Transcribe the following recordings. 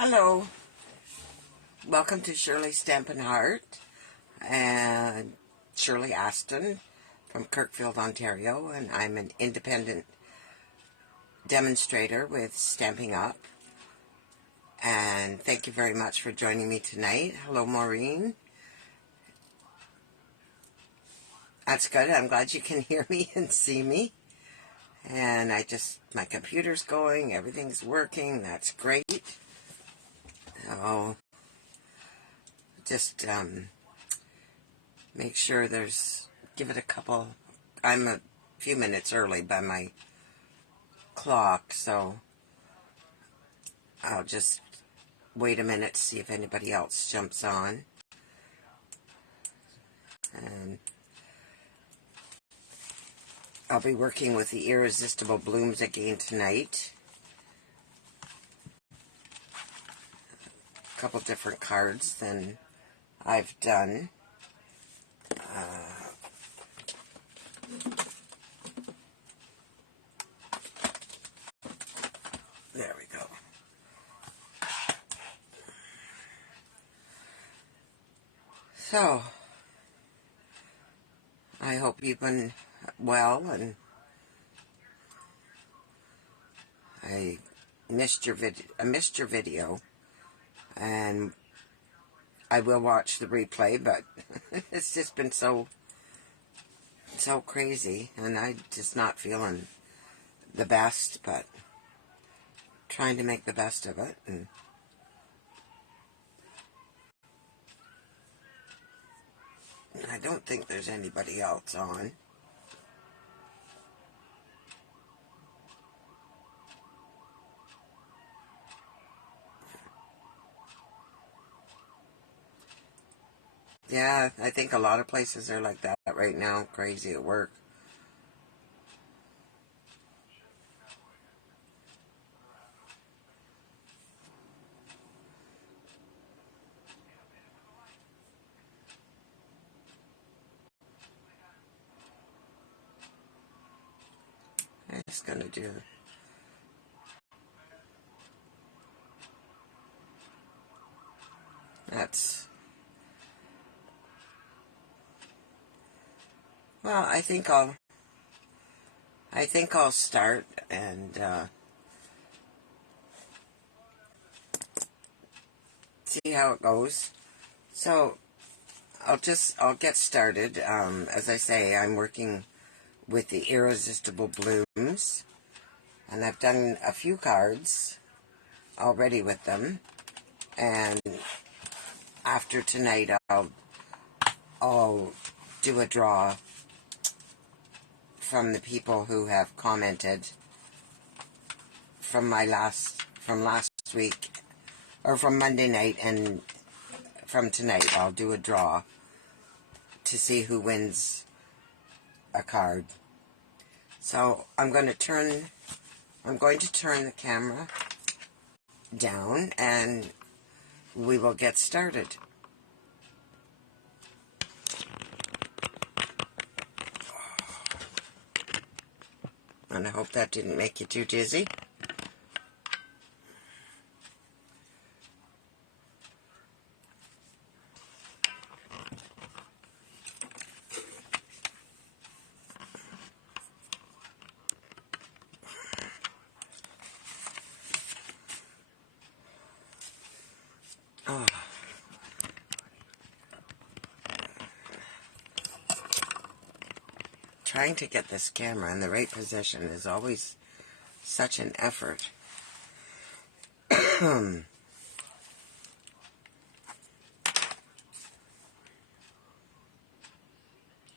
Hello, welcome to Shirley Stampin Heart and Shirley Aston from Kirkfield, Ontario, and I'm an independent demonstrator with Stamping Up. And thank you very much for joining me tonight. Hello, Maureen. That's good. I'm glad you can hear me and see me. And my computer's going, everything's working. That's great. So just make sure give it a couple. I'm a few minutes early by my clock, so I'll just wait a minute to see if anybody else jumps on. And I'll be working with the Irresistible Blooms again tonight. A couple different cards than I've done. There we go. So, I hope you've been well, and I missed your video, and I will watch the replay, but it's just been so crazy, and I'm just not feeling the best, but trying to make the best of it. And I don't think there's anybody else on. Yeah, I think a lot of places are like that right now. Crazy at work. I'm just gonna do. Well, I think I'll start and see how it goes. So I'll get started. As I say, I'm working with the Irresistible Blooms, and I've done a few cards already with them. And after tonight, I'll do a draw from the people who have commented from last week, or from Monday night, and from tonight. I'll do a draw to see who wins a card. So I'm going to turn the camera down, and we will get started. And I hope that didn't make you too dizzy. Oh. Trying to get this camera in the right position is always such an effort. And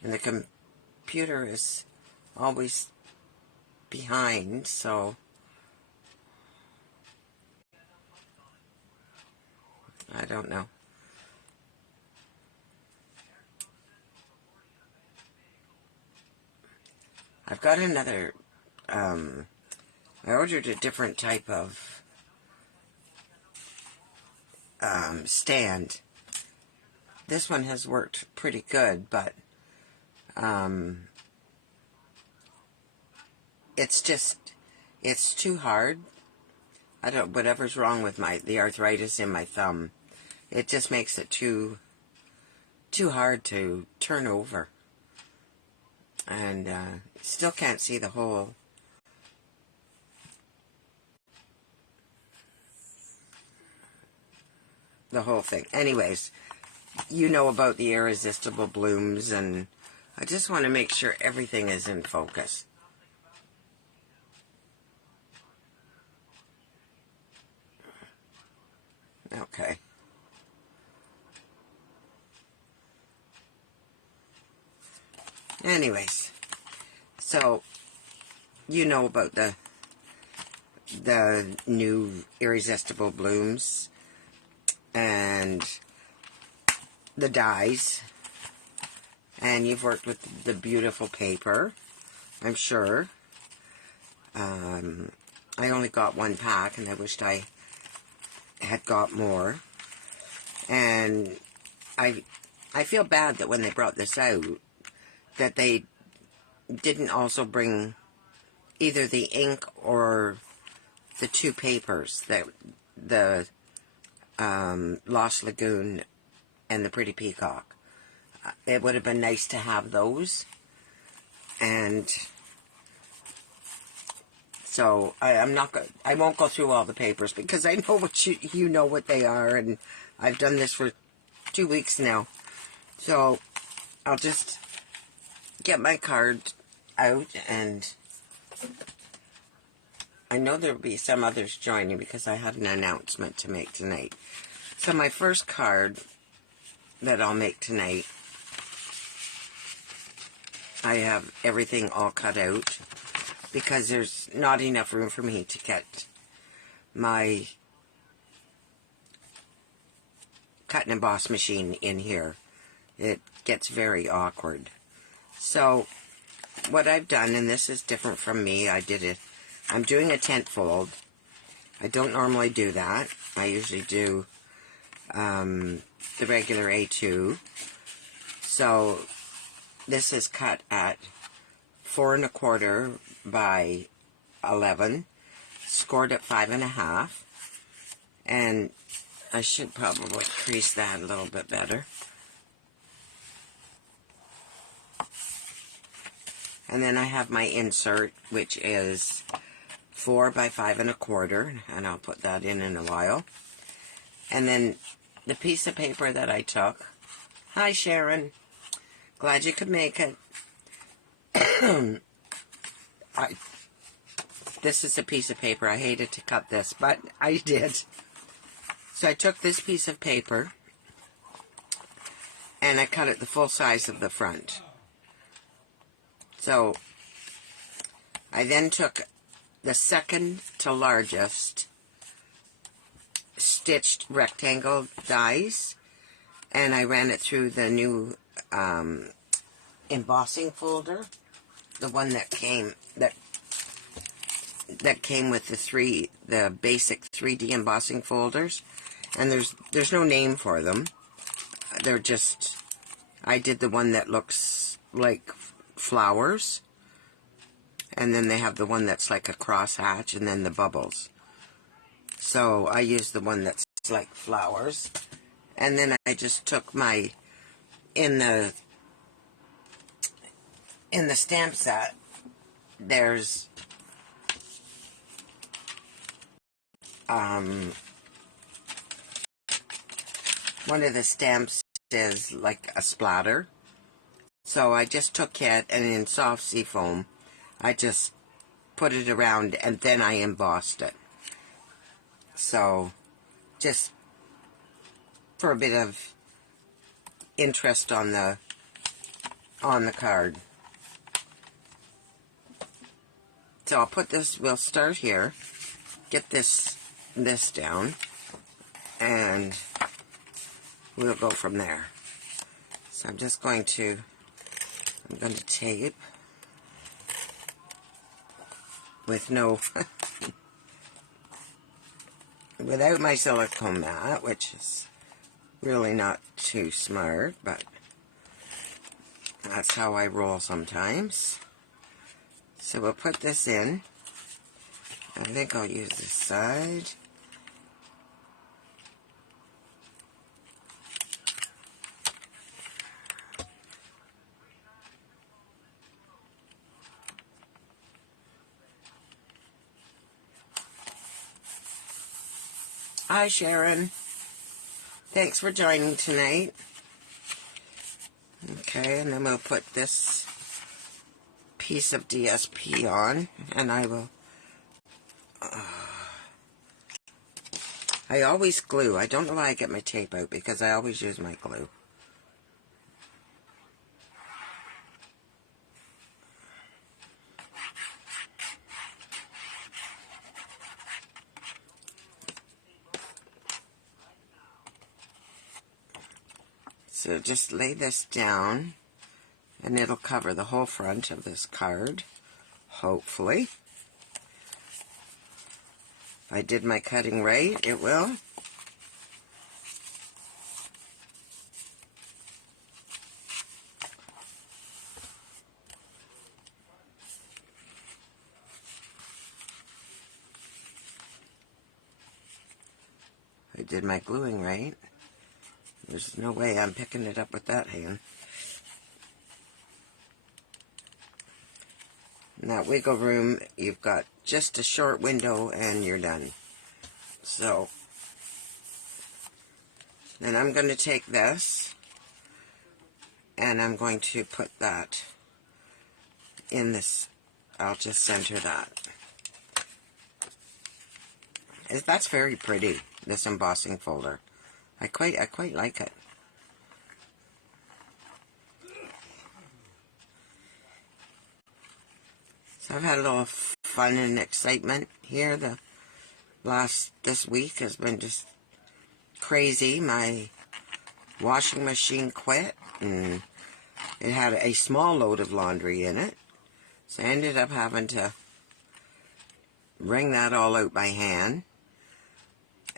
the computer is always behind, so I don't know. I've got another, I ordered a different type of stand. This one has worked pretty good, but it's too hard whatever's wrong with the arthritis in my thumb. It just makes it too hard to turn over. And still can't see the whole thing. Anyways, you know about the Irresistible Blooms, and I just want to make sure everything is in focus. Okay. Anyways, so you know about the new Irresistible Blooms and the dies, and you've worked with the beautiful paper, I'm sure. I only got one pack, and I wished I had got more. And I feel bad that when they brought this out, that they didn't also bring either the ink or the two papers, that the Lost Lagoon and the Pretty Peacock. It would have been nice to have those. And so I won't go through all the papers, because I know what you know what they are, and I've done this for 2 weeks now. So I'll just get my card out, and I know there'll be some others joining because I had an announcement to make tonight. So my first card that I'll make tonight, I have everything all cut out because there's not enough room for me to get my cut and emboss machine in here. It gets very awkward. So what I've done, and this is different from me, I'm doing a tent fold. I don't normally do that. I usually do the regular A2. So this is cut at 4 1/4 by 11, scored at 5 1/2, and I should probably crease that a little bit better. And then I have my insert, which is 4 by 5 1/4, and I'll put that in a while. And then the piece of paper that I took, hi Sharon, glad you could make it. This is a piece of paper. I hated to cut this, but I did. So I took this piece of paper and I cut it the full size of the front. So I then took the second to largest stitched rectangle dies, and I ran it through the new embossing folder, the one that came with the basic 3D embossing folders. And there's no name for them. They're just, I did the one that looks like flowers, and then they have the one that's like a crosshatch, and then the bubbles. So I used the one that's like flowers, and then I just took my, in the stamp set, there's one of the stamps is like a splatter. So I just took it, and in soft seafoam, I just put it around, and then I embossed it. So, just for a bit of interest on the card. So I'll put this, we'll start here, get this down, and we'll go from there. So I'm going to tape with without my silicone mat, which is really not too smart, but that's how I roll sometimes. So we'll put this in. I think I'll use this side. Hi, Sharon. Thanks for joining tonight. Okay, and then we'll put this piece of DSP on, and I will... I always glue. I don't know why I get my tape out, because I always use my glue. So just lay this down, and it'll cover the whole front of this card, hopefully. If I did my cutting right, it will. I did my gluing right. There's no way I'm picking it up with that hand. In that wiggle room, you've got just a short window and you're done. So, then I'm going to take this and I'm going to put that in this. I'll just center that. That's very pretty, this embossing folder. I quite like it. So I've had a little fun and excitement here. This week has been just crazy. My washing machine quit, and it had a small load of laundry in it. So I ended up having to wring that all out by hand.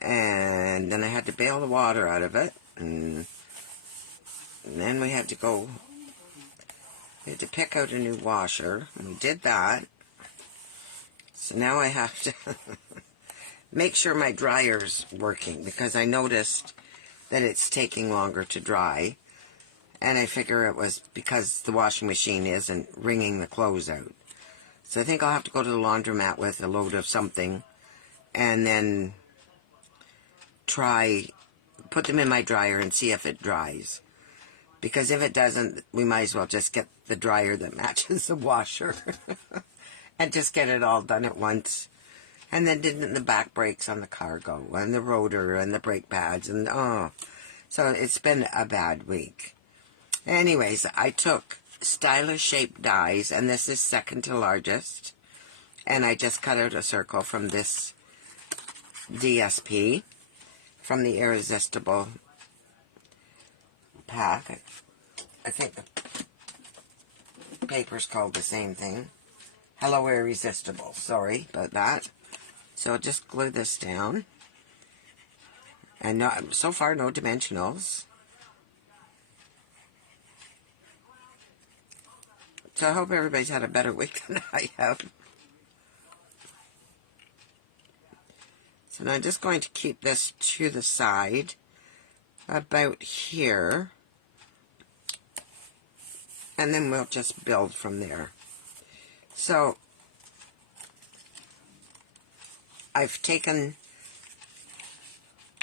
And then I had to bail the water out of it, and then we had to pick out a new washer, and we did that. So now I have to make sure my dryer's working, because I noticed that it's taking longer to dry, and I figure it was because the washing machine isn't wringing the clothes out. So I think I'll have to go to the laundromat with a load of something, and then put them in my dryer and see if it dries. Because if it doesn't, we might as well just get the dryer that matches the washer and just get it all done at once. And then didn't the back brakes on the car go, and the rotor and the brake pads, and so it's been a bad week. Anyways, I took stylish shaped dies, and this is second to largest, and I just cut out a circle from this DSP from the Irresistible pack. I think the paper's called the same thing. Hello, Irresistible. Sorry about that. So I'll just glue this down. And so far, no dimensionals. So I hope everybody's had a better week than I have. So now I'm just going to keep this to the side, about here, and then we'll just build from there. So I've taken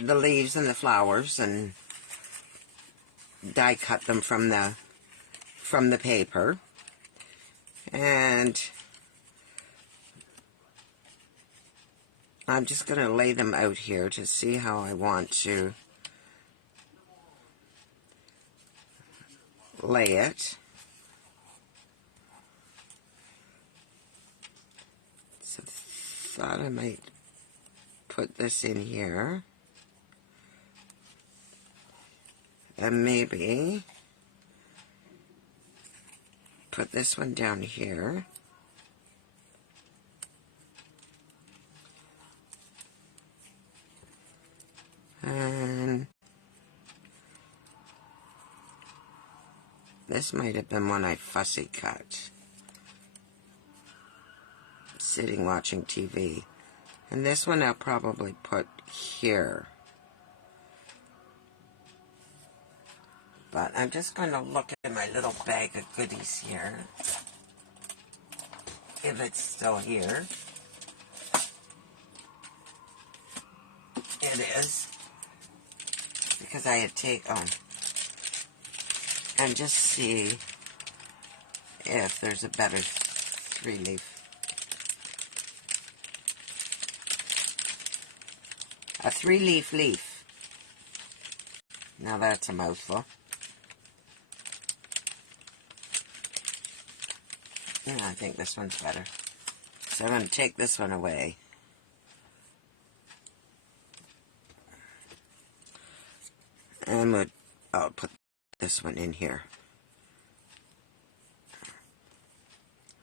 the leaves and the flowers and die cut them from the paper, and I'm just going to lay them out here to see how I want to lay it. So thought I might put this in here, and maybe put this one down here. And this might have been one I fussy cut, sitting watching TV. And this one I'll probably put here. But I'm just going to look at my little bag of goodies here, if it's still here. it is. Because I had and just see if there's a better 3-leaf. A 3-leaf leaf. Now that's a mouthful. Yeah, I think this one's better. So I'm going to take this one away. And I'll put this one in here.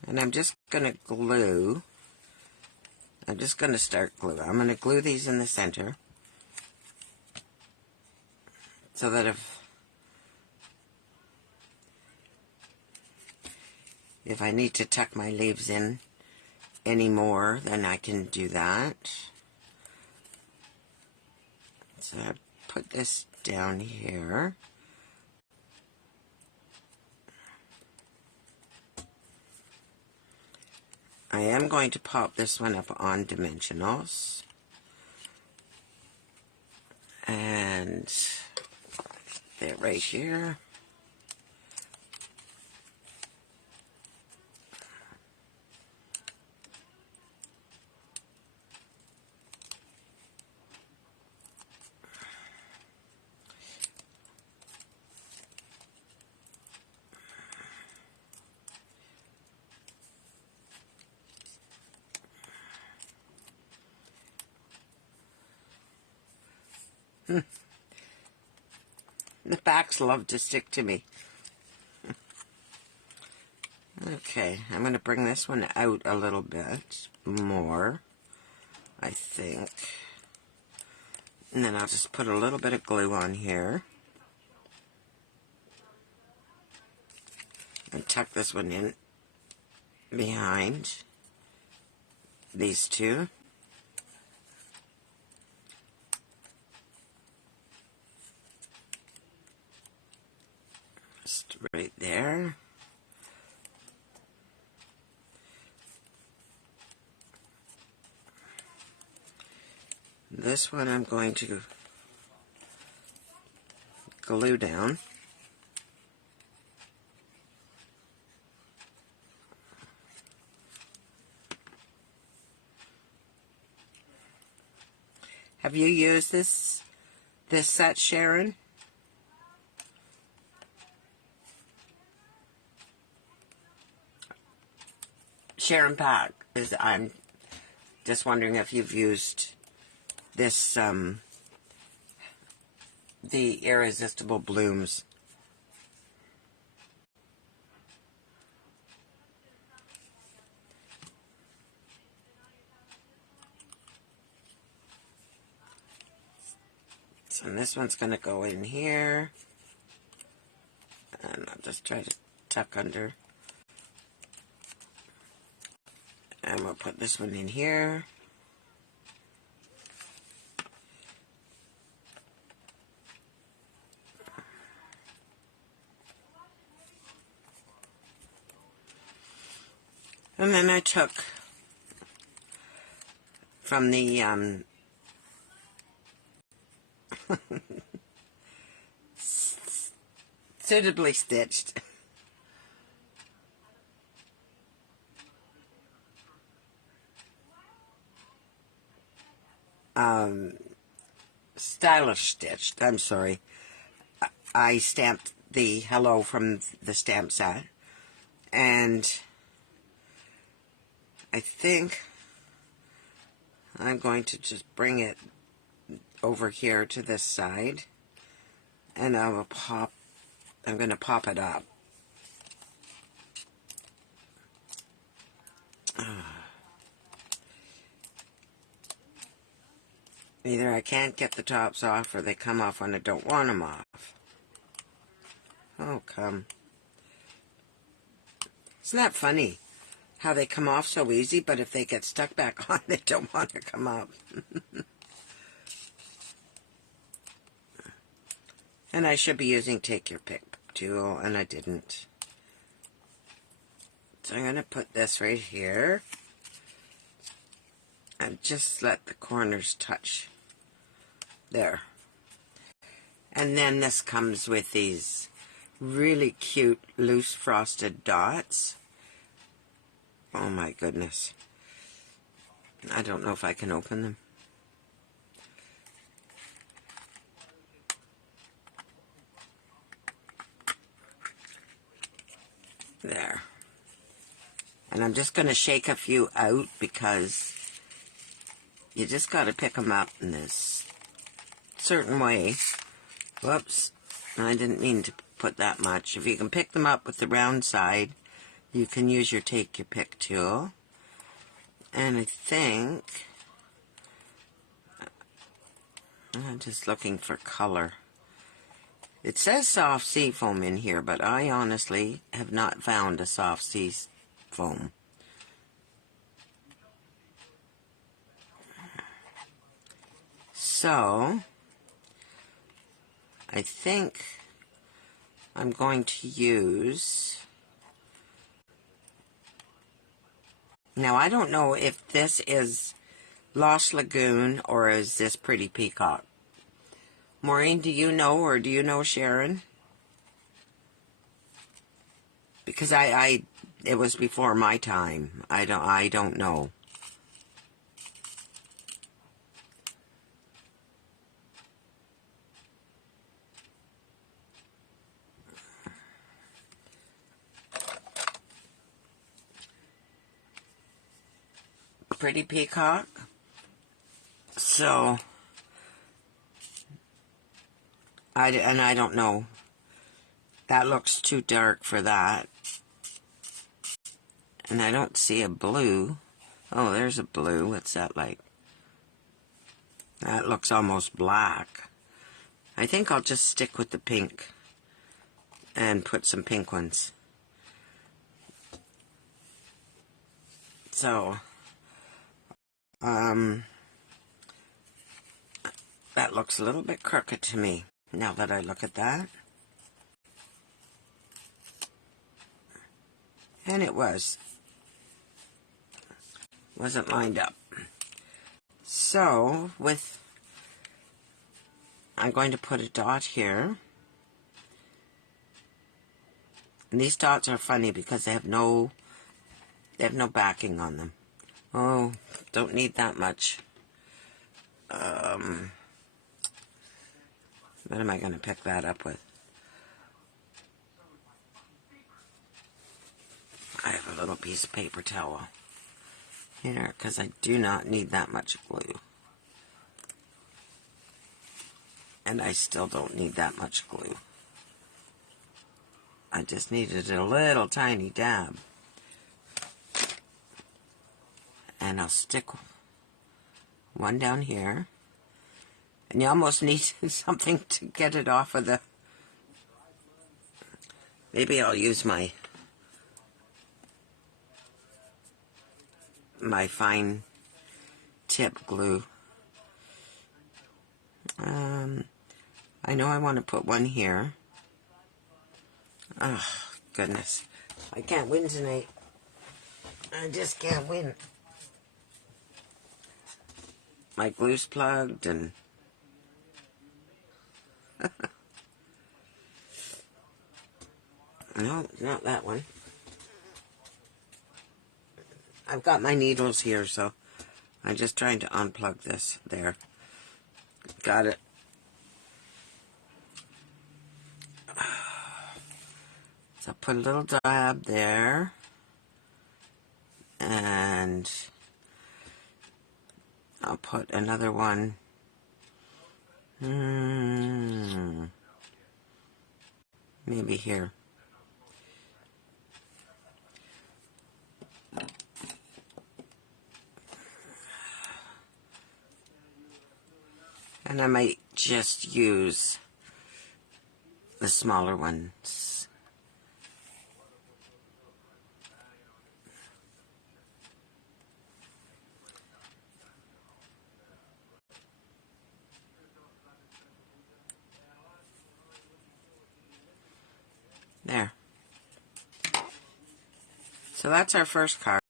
And I'm just going to glue. I'm just going to start glue. I'm going to glue these in the center. So that if I need to tuck my leaves in anymore, then I can do that. So I put this down here. I am going to pop this one up on dimensionals. And they're right here. The backs love to stick to me. Okay, I'm going to bring this one out a little bit more, I think. And then I'll just put a little bit of glue on here. And tuck this one in behind these two. Just right there. This one I'm going to glue down. Have you used this set, Sharon? Sharon Pack I'm just wondering if you've used this, the Irresistible Blooms. So this one's going to go in here. And I'll just try to tuck under. And we'll put this one in here. And then I took from the suitably stitched stylish stitched, I'm sorry. I stamped the hello from the stamp set, and I think I'm going to just bring it over here to this side, and I'm going to pop it up. Either I can't get the tops off, or they come off when I don't want them off. Oh, come. Isn't that funny? How they come off so easy, but if they get stuck back on, they don't want to come up. And I should be using Take Your Pick tool, and I didn't. So I'm going to put this right here. And just let the corners touch There. And then this comes with these really cute loose frosted dots. Oh my goodness. I don't know if I can open them. There. And I'm just going to shake a few out because you just got to pick them up in this certain way. Whoops. I didn't mean to put that much. If you can pick them up with the round side, you can use your take your pick tool. And I think I'm just looking for color. It says soft sea foam in here, but I honestly have not found a soft sea foam. So, I think I'm going to use... Now, I don't know if this is Lost Lagoon or is this Pretty Peacock. Maureen, do you know, or do you know Sharon? Because it was before my time. I don't know. Pretty Peacock. So, I don't know. That looks too dark for that. And I don't see a blue. Oh, there's a blue. What's that like? That looks almost black. I think I'll just stick with the pink and put some pink ones. So, that looks a little bit crooked to me, now that I look at that. And it wasn't lined up. So, I'm going to put a dot here. And these dots are funny because they have no backing on them. Oh, don't need that much. What am I going to pick that up with? I have a little piece of paper towel here because I do not need that much glue. And I still don't need that much glue. I just needed a little tiny dab. And I'll stick one down here. And you almost need something to get it off of the... Maybe I'll use my fine tip glue. I know I want to put one here. Oh, goodness. I can't win tonight. I just can't win. My glue's plugged and... No, not that one. I've got my needles here, so I'm just trying to unplug this. There. Got it. So put a little dab there. And I'll put another one. Maybe here. And I might just use the smaller ones. There. So that's our first card.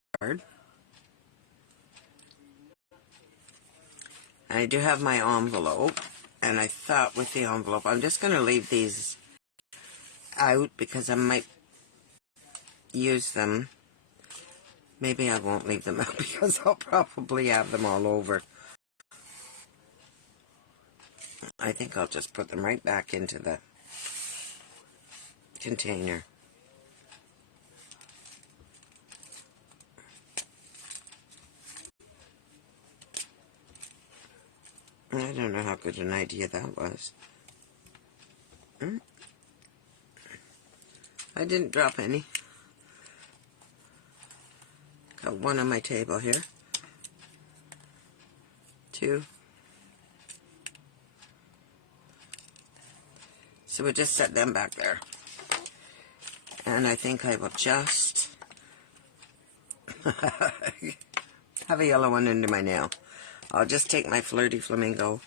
I do have my envelope. And I thought with the envelope, I'm just going to leave these out because I might use them. Maybe I won't leave them out because I'll probably have them all over. I think I'll just put them right back into the container. I don't know how good an idea that was. I didn't drop any. Got one on my table here. Two. So we'll just set them back there. And I think I will just have a yellow one under my nail. I'll just take my Flirty Flamingo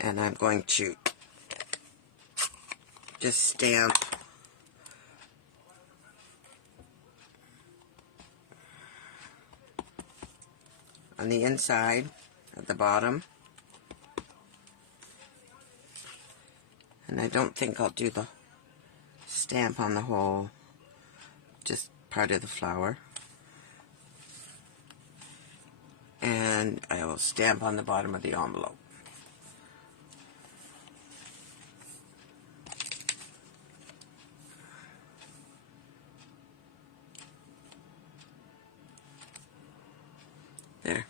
and I'm going to just stamp on the inside at the bottom. And I don't think I'll do the stamp on the whole, just part of the flower. And I will stamp on the bottom of the envelope. There.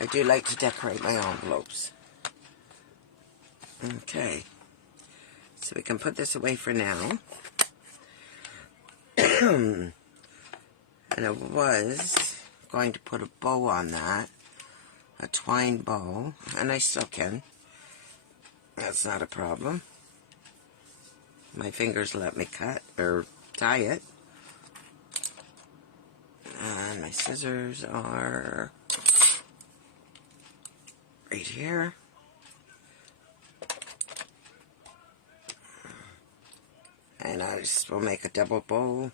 I do like to decorate my envelopes. Okay. So we can put this away for now. And I was going to put a bow on that, a twine bow, and I still can. That's not a problem. My fingers let me cut or tie it. And my scissors are right here. And I just will make a double bow.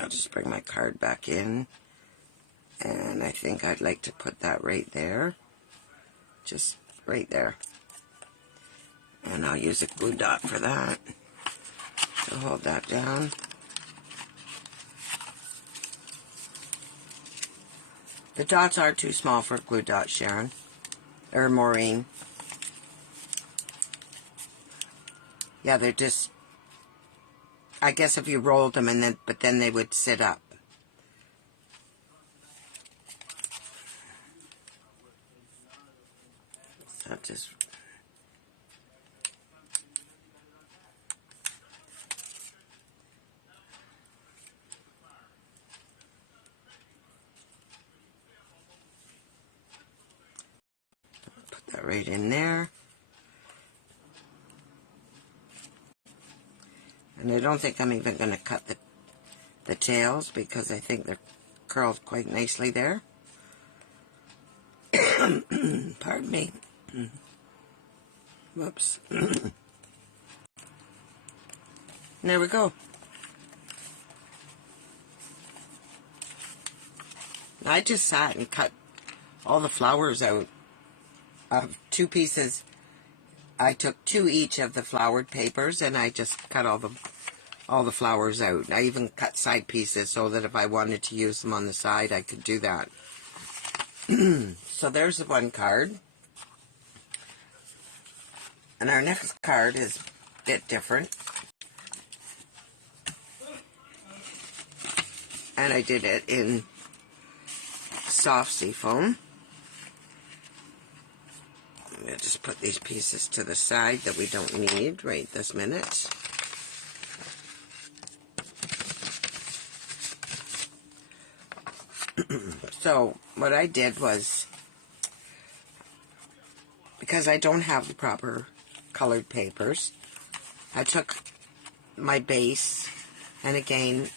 I'll just bring my card back in, and I think I'd like to put that right there, just right there, and I'll use a glue dot for that to hold that down. The dots are too small for a glue dot, Sharon, or Maureen. Yeah, they're just, I guess if you rolled them and but then they would sit up. So just put that right in there. And I don't think I'm even going to cut the tails because I think they're curled quite nicely there. Pardon me. Whoops. There we go. I just sat and cut all the flowers out of 2 pieces. I took 2 each of the flowered papers and I just cut all the flowers out. I even cut side pieces so that if I wanted to use them on the side, I could do that. So there's the one card. And our next card is a bit different. And I did it in soft seafoam. I'm going just put these pieces to the side that we don't need right this minute. So what I did was, because I don't have the proper colored papers, I took my base, and again,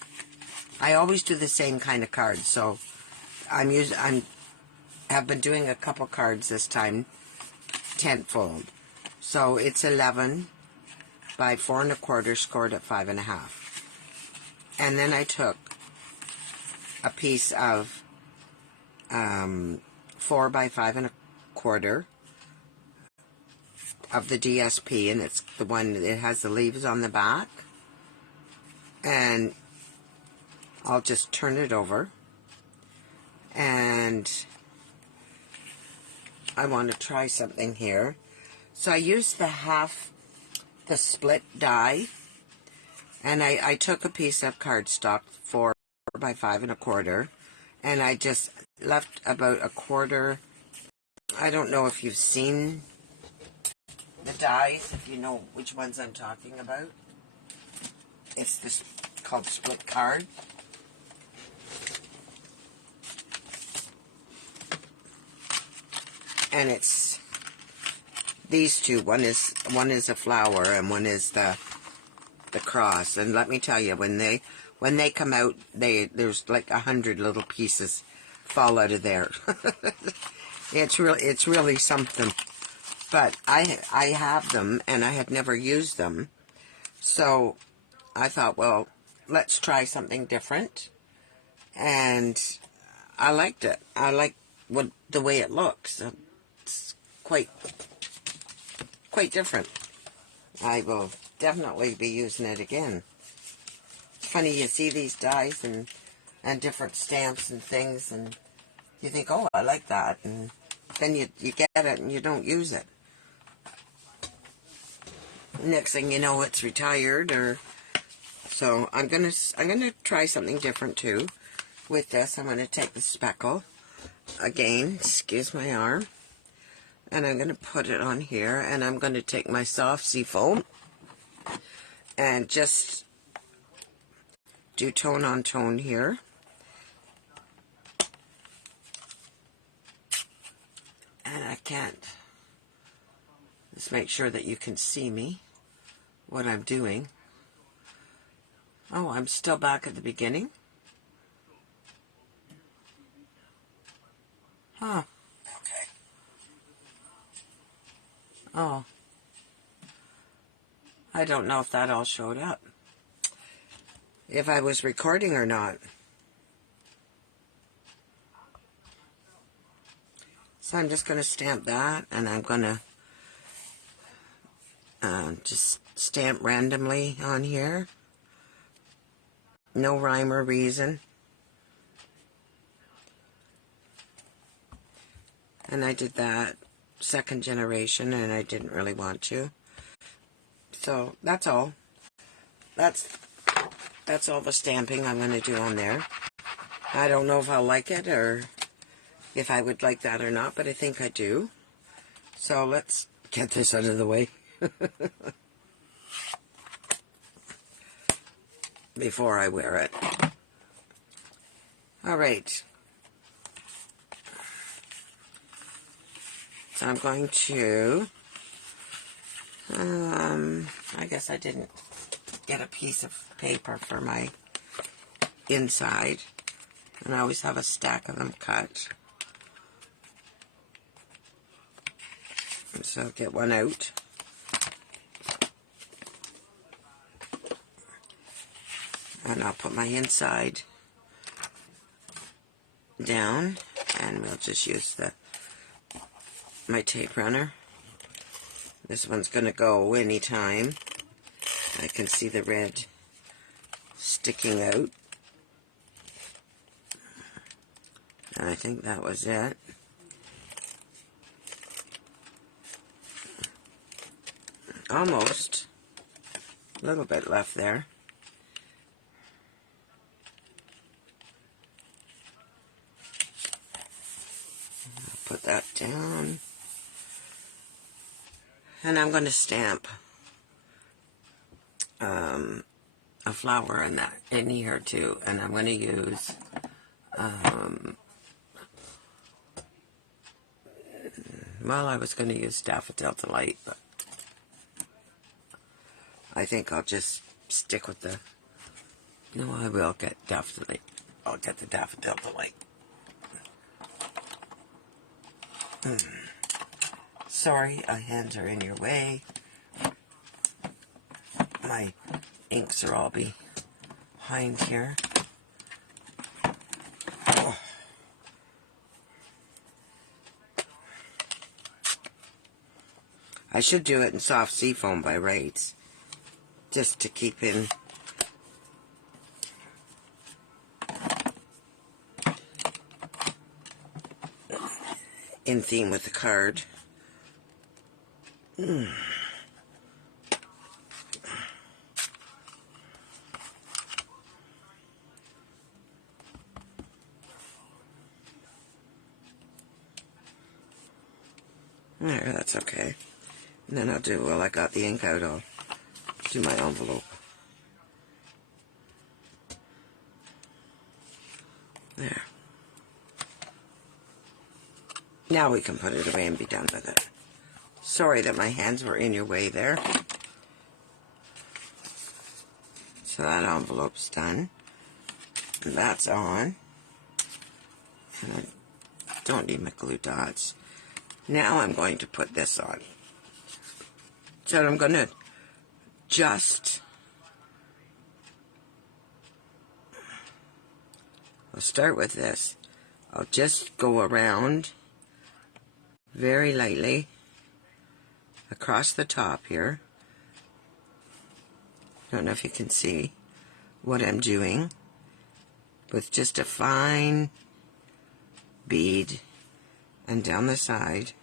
I always do the same kind of cards. So have been doing a couple cards this time, tenfold. So it's 11 by 4 1/4 scored at 5 1/2. And then I took a piece of 4 by 5 1/4 of the DSP, and it's the one that has the leaves on the back. And I'll just turn it over, and I want to try something here. So I used the split die, and I took a piece of cardstock 4 by 5 1/4, and I just left about 1/4. I don't know if you've seen the dies, if you know which ones I'm talking about. It's this called split card. And it's these two. One is a flower, and one is the cross. And let me tell you, when they come out, there's like 100 little pieces fall out of there. It's really something. But I have them, and I had never used them, so I thought, well, let's try something different. And I liked it. I like the way it looks. It's quite different. I will definitely be using it again. It's funny, you see these dies and different stamps and things, and you think, oh, I like that, and then you get it and you don't use it. Next thing you know, it's retired. Or so I'm gonna try something different too. With this, I'm gonna take the speckle again. Excuse my arm. And I'm gonna put it on here, and I'm gonna take my soft seafoam and just do tone on tone here. And I can't. Just make sure that you can see me, what I'm doing. Oh, I'm still back at the beginning. Huh. Okay. Oh. I don't know if that all showed up. If I was recording or not. So I'm just going to stamp that, and I'm going to just stamp randomly on here. No rhyme or reason. And I did that second generation, and I didn't really want to. So that's all. That's all the stamping I'm going to do on there. I don't know if I'll like it or if I would like that or not, but I think I do. So let's get this out of the way before I wear it. All right. So I'm going to, I guess I didn't get a piece of paper for my inside, and I always have a stack of them cut. So I'll get one out. And I'll put my inside down, and we'll just use my tape runner. This one's going to go anytime. I can see the red sticking out. And I think that was it. Almost. A little bit left there. I'll put that down. And I'm going to stamp a flower in here too. And I'm going to use well, I was going to use Daffodil Delight, but I think I'll just stick with the... No, I will get Daffodil. I'll get the Daffodil Delight. Sorry, my hands are in your way. My inks are all behind here. Oh. I should do it in soft seafoam by rights, just to keep in theme with the card. There, that's okay. And then I'll do, well, I got the ink out, I'll do my envelope. There. Now we can put it away and be done with it. Sorry that my hands were in your way there. So that envelope's done. And that's on. And I don't need my glue dots. Now I'm going to put this on. So I'm going to just... I'll start with this. I'll just go around very lightly across the top here. I don't know if you can see what I'm doing, with just a fine bead and down the side.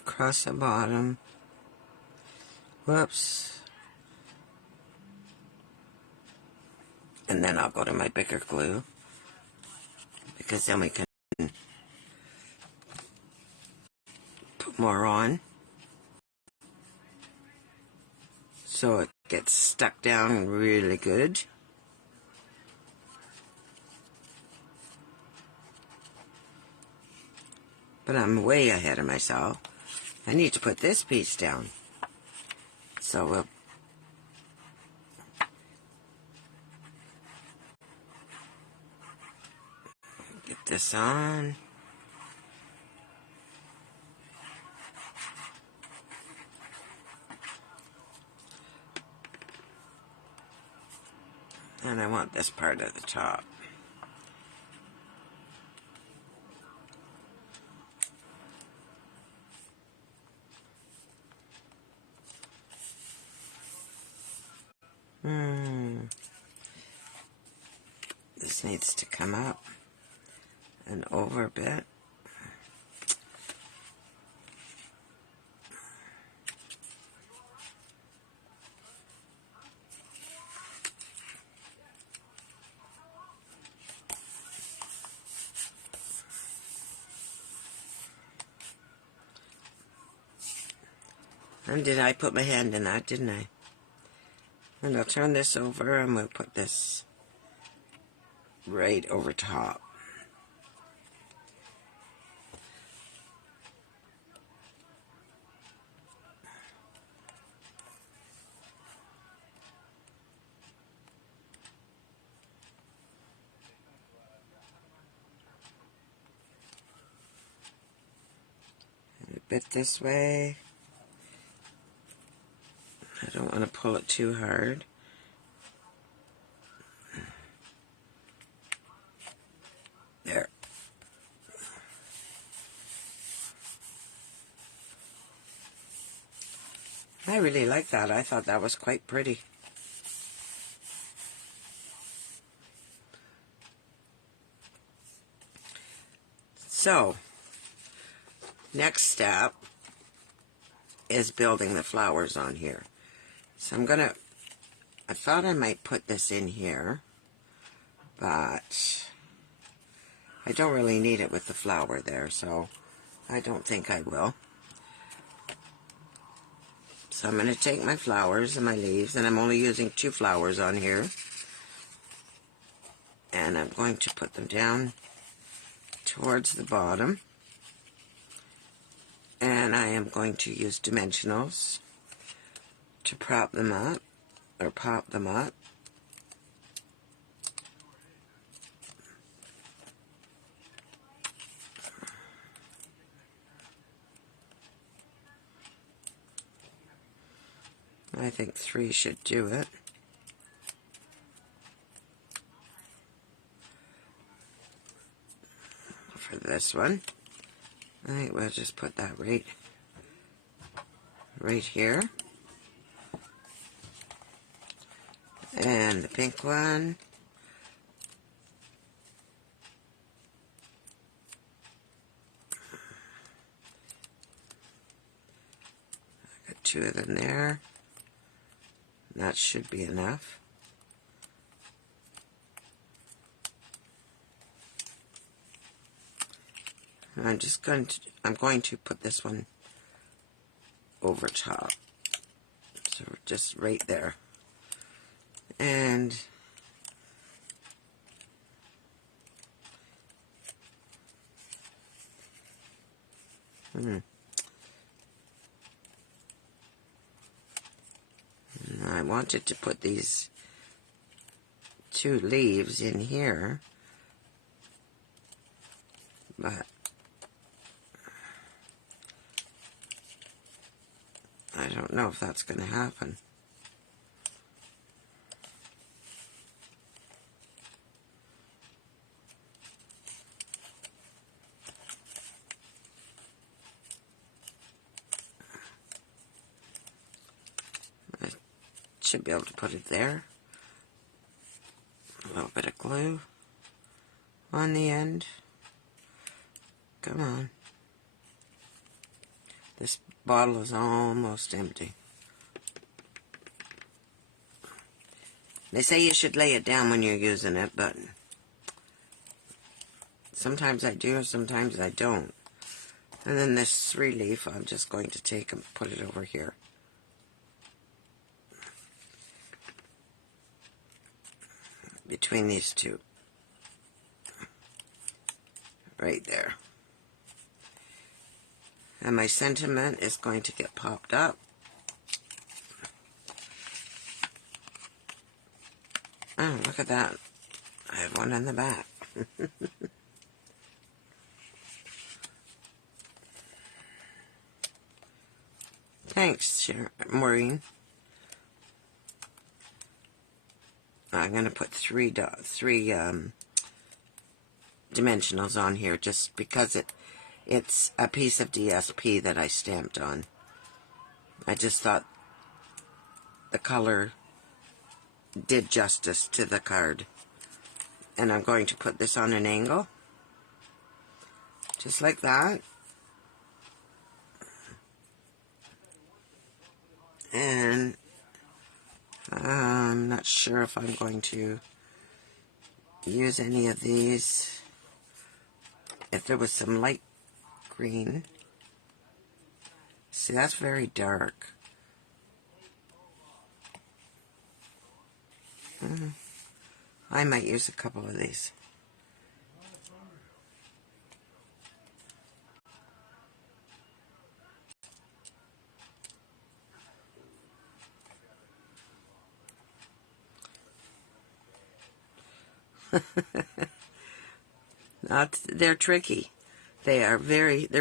Across the bottom. Whoops. And then I'll go to my bigger glue, because then we can put more on, so it gets stuck down really good. But I'm way ahead of myself. I need to put this piece down. So we'll get this on. And I want this part at the top. This needs to come up and over a bit. And did I put my hand in that, didn't I? And I'll turn this over and we'll put this right over top. And a bit this way. I don't want to pull it too hard. There. I really like that. I thought that was quite pretty. So, next step is building the flowers on here. So I'm I thought I might put this in here, but I don't really need it with the flower there, so I don't think I will. So I'm going to take my flowers and my leaves, and I'm only using 2 flowers on here. And I'm going to put them down towards the bottom. And I am going to use dimensionals to prop them up, or pop them up. I think 3 should do it. For this one, I think we'll just put that right here. And the pink one. I got 2 of them there. That should be enough. I'm going to put this one over top. So just right there. And I wanted to put these 2 leaves in here, but I don't know if that's going to happen. I should be able to put it there. A little bit of glue on the end. Come on. This bottle is almost empty. They say you should lay it down when you're using it, but sometimes I do, sometimes I don't. And then this 3 leaf, I'm just going to take and put it over here. Between these 2. Right there. And my sentiment is going to get popped up. Oh, look at that. I have one in the back. Thanks, Maureen. I'm going to put 3 dimensionals on here just because it's a piece of DSP that I stamped on. I just thought the color did justice to the card. And I'm going to put this on an angle. Just like that. And I'm not sure if I'm going to use any of these. If there was some light green. See, that's very dark. I might use a couple of these. They're tricky. They're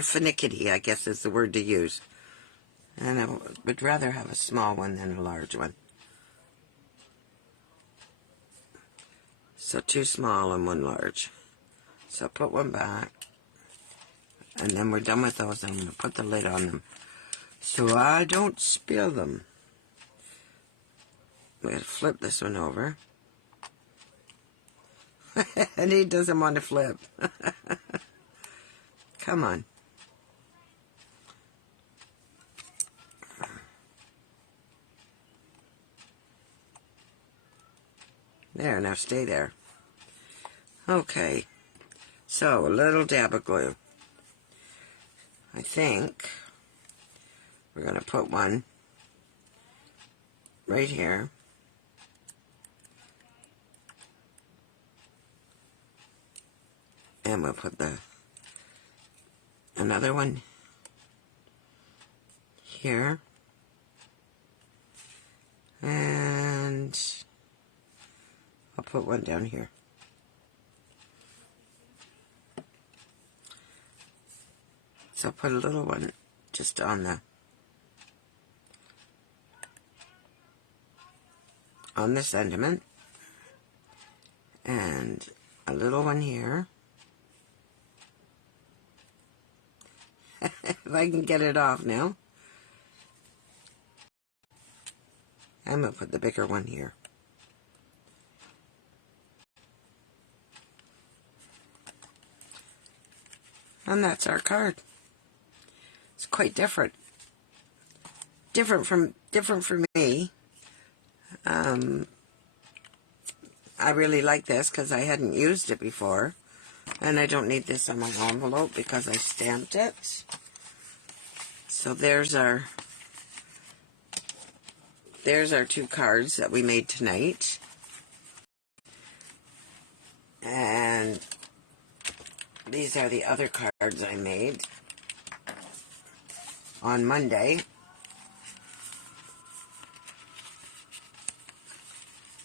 finicky, I guess is the word to use. And I would rather have a small one than a large one. So 2 small and 1 large. So put one back. And then we're done with those. I'm going to put the lid on them so I don't spill them. I'm going to flip this one over. And he doesn't want to flip. Come on. There, now stay there. Okay, so a little dab of glue. I think we're going to put one right here. And we'll put another one here. And I'll put one down here. So I'll put a little one just on the sentiment, and a little one here. If I can get it off now. I'm going to put the bigger one here. And that's our card. It's quite different. Different for me. I really like this because I hadn't used it before. And I don't need this on my envelope because I stamped it. So there's our two cards that we made tonight. And these are the other cards I made on Monday.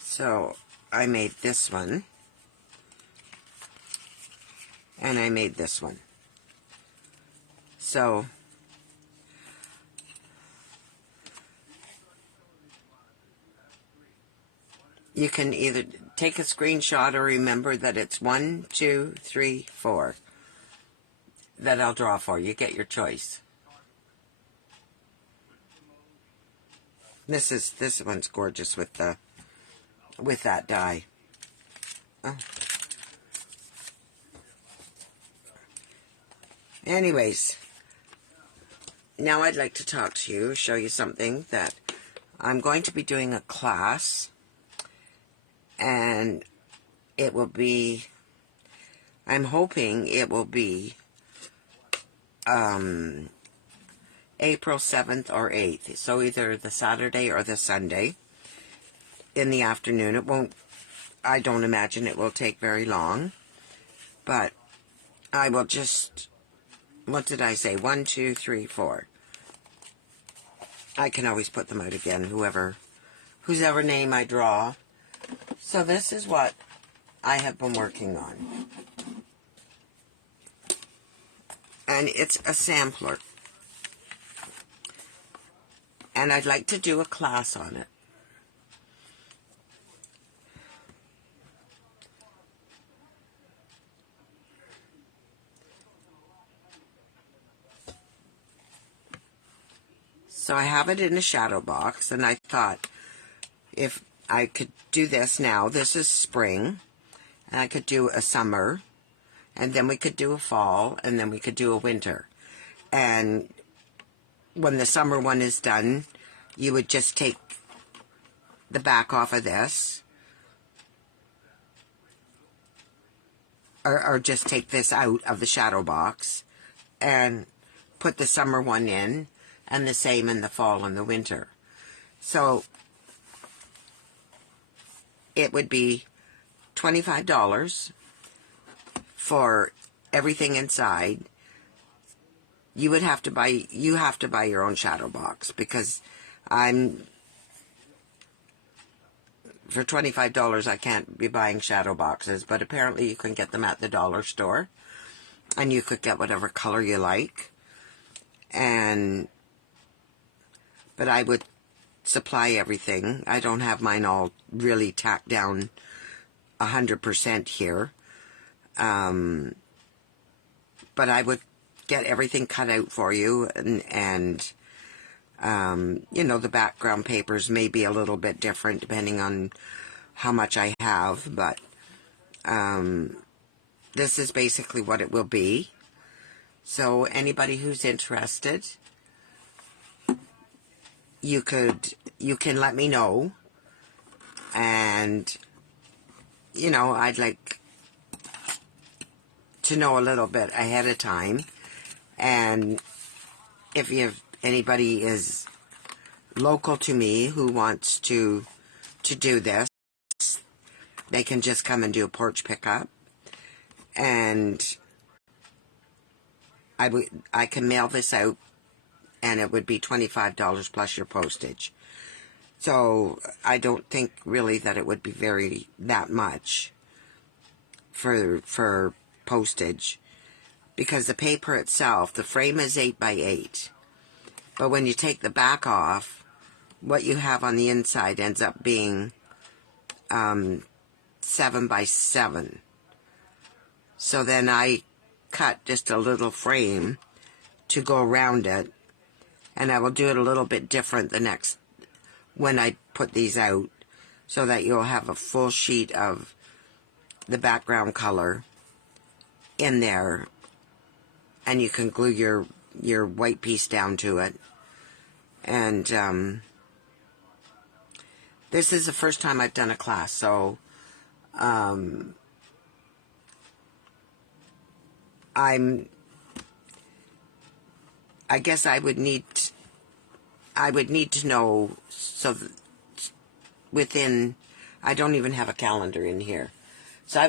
So I made this one. And I made this one. So you can either take a screenshot or remember that it's 1, 2, 3, 4 that I'll draw for you. Get your choice. This one's gorgeous with that die. Oh. Anyways, now I'd like to talk to you, show you something that I'm going to be doing a class, and it will be, I'm hoping it will be April 7th or 8th, so either the Saturday or the Sunday in the afternoon. It won't, I don't imagine it will take very long, but I will just, what did I say, 1, 2, 3, 4. I can always put them out again, whose ever name I draw. So this is what I have been working on. And it's a sampler. And I'd like to do a class on it. So I have it in a shadow box, and I thought if I could do this now, this is spring, and I could do a summer, and then we could do a fall, and then we could do a winter. And when the summer one is done, you would just take the back off of this, or just take this out of the shadow box, and put the summer one in, and the same in the fall and the winter. So it would be $25 for everything inside. You have to buy your own shadow box, because for $25 I can't be buying shadow boxes, but apparently you can get them at the dollar store, and you could get whatever color you like. But I would supply everything. I don't have mine all really tacked down 100% here. But I would get everything cut out for you, and you know, the background papers may be a little bit different depending on how much I have, but this is basically what it will be. So anybody who's interested, you can let me know, and you know, I'd like to know a little bit ahead of time. And if anybody is local to me who wants to do this, they can just come and do a porch pickup, and I can mail this out, and it would be $25 plus your postage. So I don't think really that it would be that much for postage, because the paper itself, the frame is 8x8, but when you take the back off, what you have on the inside ends up being 7x7. So then I cut just a little frame to go around it, and I will do it a little bit different when I put these out, so that you'll have a full sheet of the background color in there, and you can glue your white piece down to it. And this is the first time I've done a class, so I guess I would need to know, so I don't even have a calendar in here. So I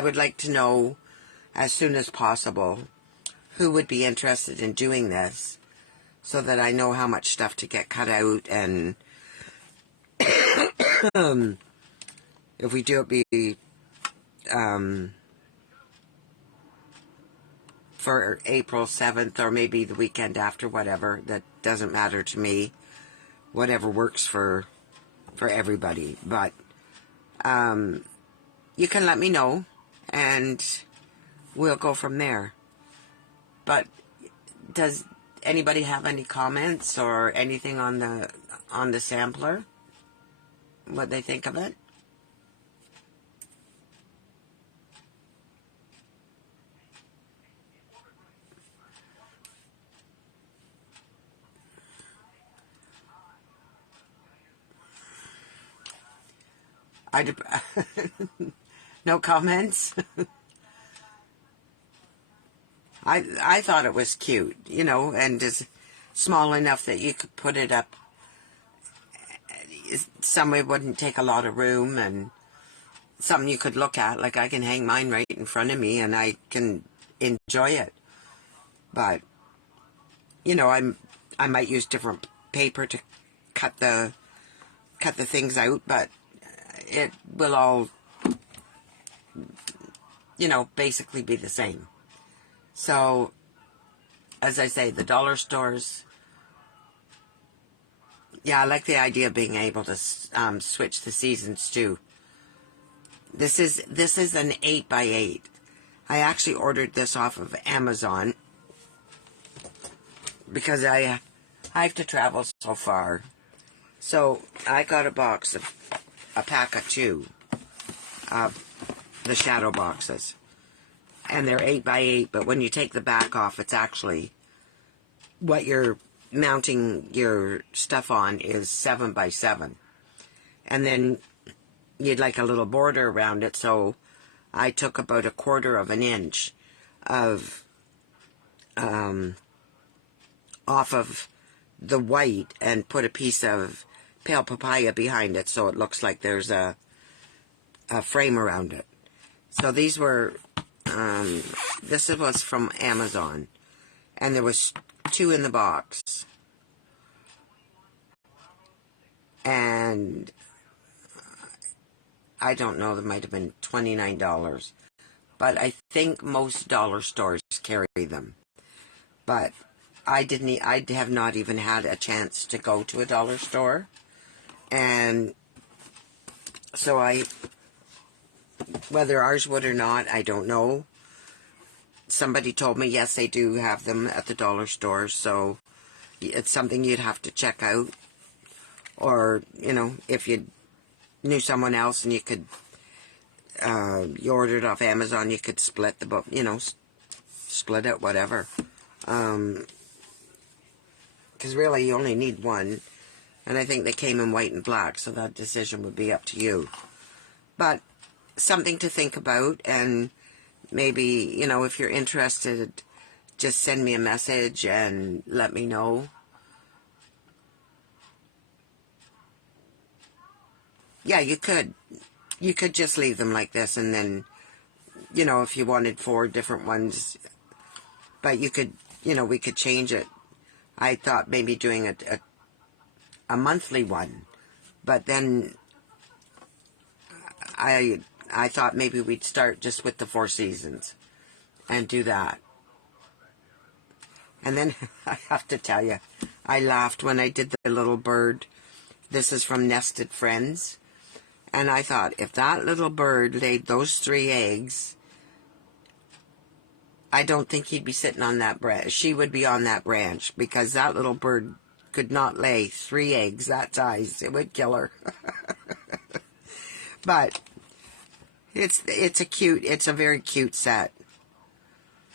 would like to know as soon as possible who would be interested in doing this, so that I know how much stuff to get cut out, and if we do it be for April 7th, or maybe the weekend after, whatever, that doesn't matter to me. Whatever works for everybody. But you can let me know, and we'll go from there. But does anybody have any comments or anything on the sampler? What they think of it? No comments? I thought it was cute, you know, and just small enough that you could put it up somewhere, wouldn't take a lot of room, and something you could look at. Like, I can hang mine right in front of me and I can enjoy it. But, you know, I might use different paper to cut the things out, but it will all, you know, basically be the same. So, as I say, the dollar stores, yeah, I like the idea of being able to switch the seasons too. This is an 8x8. I actually ordered this off of Amazon because I have to travel so far. So I got a pack of 2 of the shadow boxes, and they're 8x8. But when you take the back off, it's actually what you're mounting your stuff on is 7x7, and then you'd like a little border around it. So I took about 1/4 of an inch of off of the white and put a piece of pale papaya behind it, so it looks like there's a frame around it. So these were this was from Amazon, and there was 2 in the box, and I don't know, there might have been $29, but I think most dollar stores carry them. But I have not even had a chance to go to a dollar store, and so whether ours would or not, I don't know. Somebody told me, yes, they do have them at the dollar store, so it's something you'd have to check out. Or, you know, if you knew someone else and you could, you ordered off Amazon, you could split the book, you know, split it, whatever. Because really you only need one, and I think they came in white and black, so that decision would be up to you. But something to think about, and maybe, you know, if you're interested, just send me a message and let me know. Yeah, you could just leave them like this, and then, you know, if you wanted 4 different ones, but you could, you know, we could change it. I thought maybe doing a monthly one, but then I thought maybe we'd start just with the 4 seasons and do that. And then I have to tell you, I laughed when I did the little bird. This is from Nested Friends. And I thought, if that little bird laid those 3 eggs, I don't think he'd be sitting on that branch. She would be on that branch, because that little bird could not lay 3 eggs that size. It would kill her. But it's a very cute set.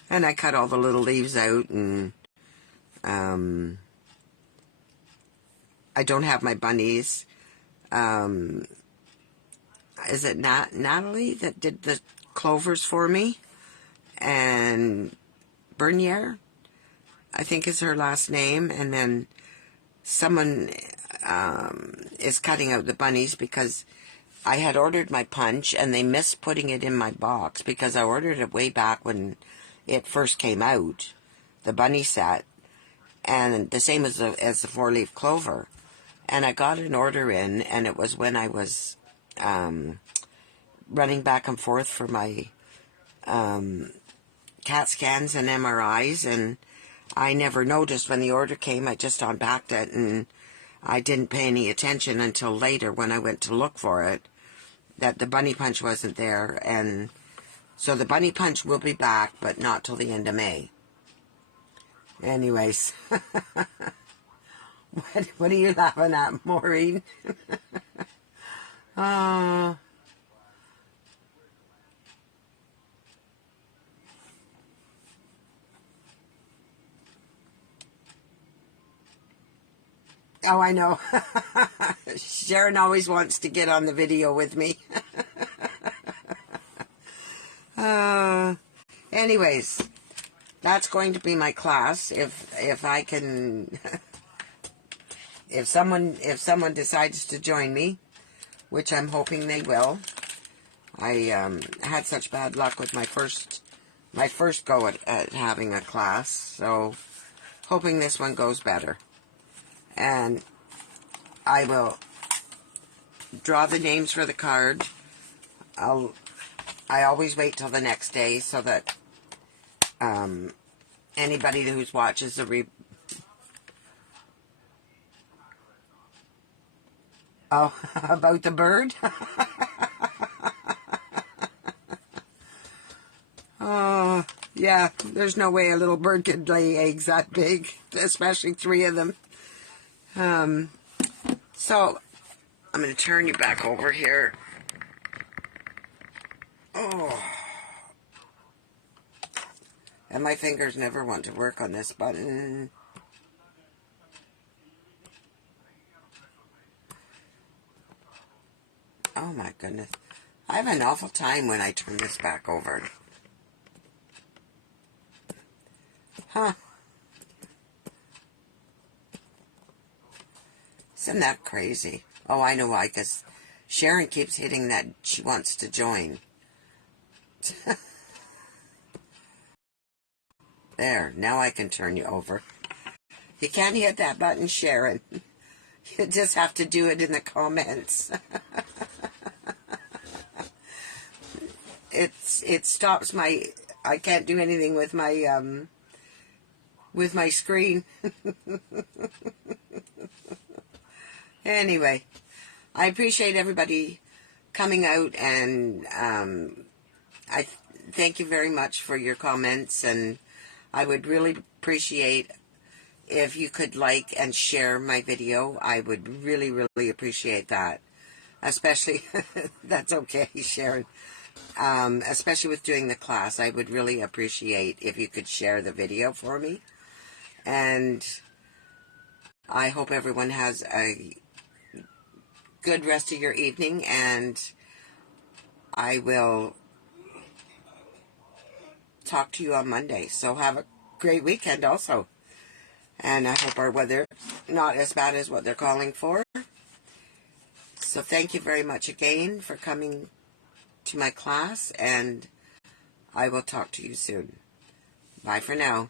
And I cut all the little leaves out, and I don't have my bunnies. Is it Natalie that did the clovers for me? And Bernier, I think is her last name. And then someone is cutting out the bunnies, because I had ordered my punch and they missed putting it in my box, because I ordered it way back when it first came out, the bunny set, and the same as the 4-leaf clover. And I got an order in, and it was when I was running back and forth for my CAT scans and MRIs, and I never noticed when the order came. I just unpacked it, and I didn't pay any attention until later when I went to look for it, that the bunny punch wasn't there. And so the bunny punch will be back, but not till the end of May. Anyways, what are you laughing at, Maureen? Oh, I know. Sharon always wants to get on the video with me. Anyways, that's going to be my class. If I can, if someone decides to join me, which I'm hoping they will. I had such bad luck with my first go at having a class, so hoping this one goes better. And I will draw the names for the card. I always wait till the next day, so that anybody who watches the Oh, about the bird? Oh, yeah, there's no way a little bird could lay eggs that big, especially 3 of them. So, I'm going to turn you back over here. Oh. And my fingers never want to work on this button. Oh my goodness. I have an awful time when I turn this back over. Huh. Isn't that crazy? Oh, I know why, because Sharon keeps hitting that she wants to join. There, now I can turn you over. You can't hit that button, Sharon. You just have to do it in the comments. It stops my... I can't do anything with my screen. Anyway, I appreciate everybody coming out, and I thank you very much for your comments, and I would really appreciate if you could like and share my video. I would really, really appreciate that. Especially, that's okay, Sharon. Especially with doing the class, I would really appreciate if you could share the video for me. And I hope everyone has a good rest of your evening, and I will talk to you on Monday. So have a great weekend also. And I hope our weather not as bad as what they're calling for. So thank you very much again for coming to my class, and I will talk to you soon. Bye for now.